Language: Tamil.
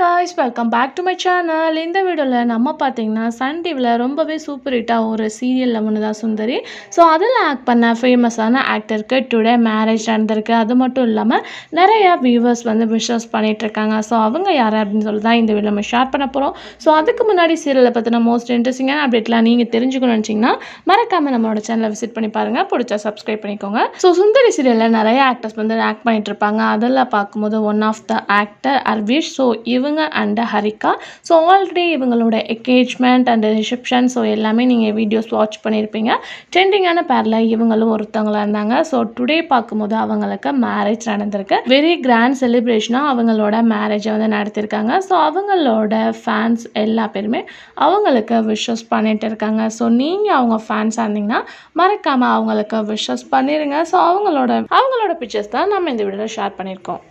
Guys welcome back to my channel. இந்த வீடியோவில் நம்ம பார்த்தீங்கன்னா சன் டிவியில் ரொம்பவே சூப்பர் ஹிட்டாக ஒரு சீரியலில் ஒன்று தான் சுந்தரி. ஸோ அதில் ஆக்ட் பண்ண ஃபேமஸான ஆக்டருக்கு டுடே மேரேஜ் நடந்திருக்கு. அது மட்டும் இல்லாமல் நிறையா வியூவர்ஸ் வந்து விஷஸ் பண்ணிகிட்ருக்காங்க. ஸோ அவங்க யார் அப்படின்னு சொல்லி தான் இந்த வீடியோ நம்ம ஷேர் பண்ண போகிறோம். ஸோ அதுக்கு முன்னாடி சீரியலை பற்றின மோஸ்ட் இன்ட்ரெஸ்டிங்கான அப்டேட்லாம் நீங்கள் தெரிஞ்சுக்கணும்னு நினச்சிங்கன்னா மறக்காமல் நம்மளோட சேனலை விசிட் பண்ணி பாருங்கள். பிடிச்சா சப்ஸ்கிரைப் பண்ணிக்கோங்க. ஸோ சுந்தரி சீரியலில் நிறைய ஆக்டர்ஸ் வந்து ஆக்ட் பண்ணிகிட்டு இருப்பாங்க. அதில் பார்க்கும்போது one of the actor Arvish. So இவங்க அண்ட் ஹரிகா. ஸோ ஆல்ரெடி இவங்களோட என்கேஜ்மெண்ட் அண்ட் ரிசப்ஷன் ஸோ எல்லாமே நீங்கள் வீடியோஸ் வாட்ச் பண்ணியிருப்பீங்க. ட்ரெண்டிங்கான பேரில் இவங்களும் ஒருத்தவங்களாக இருந்தாங்க. ஸோ டுடே பார்க்கும்போது அவங்களுக்கு மேரேஜ் நடந்திருக்கு. வெரி கிராண்ட் செலிப்ரேஷனாக அவங்களோட மேரேஜை வந்து நடத்தியிருக்காங்க. ஸோ அவங்களோட ஃபேன்ஸ் எல்லா பேருமே அவங்களுக்கு விஷஸ் பண்ணிட்டு இருக்காங்க. ஸோ நீங்கள் அவங்க ஃபேன்ஸாக இருந்தீங்கன்னா மறக்காமல் அவங்களுக்கு விஷஸ் பண்ணிடுங்க. ஸோ அவங்களோட பிக்சர்ஸ் தான் நம்ம இந்த வீடியோவில் ஷேர் பண்ணியிருக்கோம்.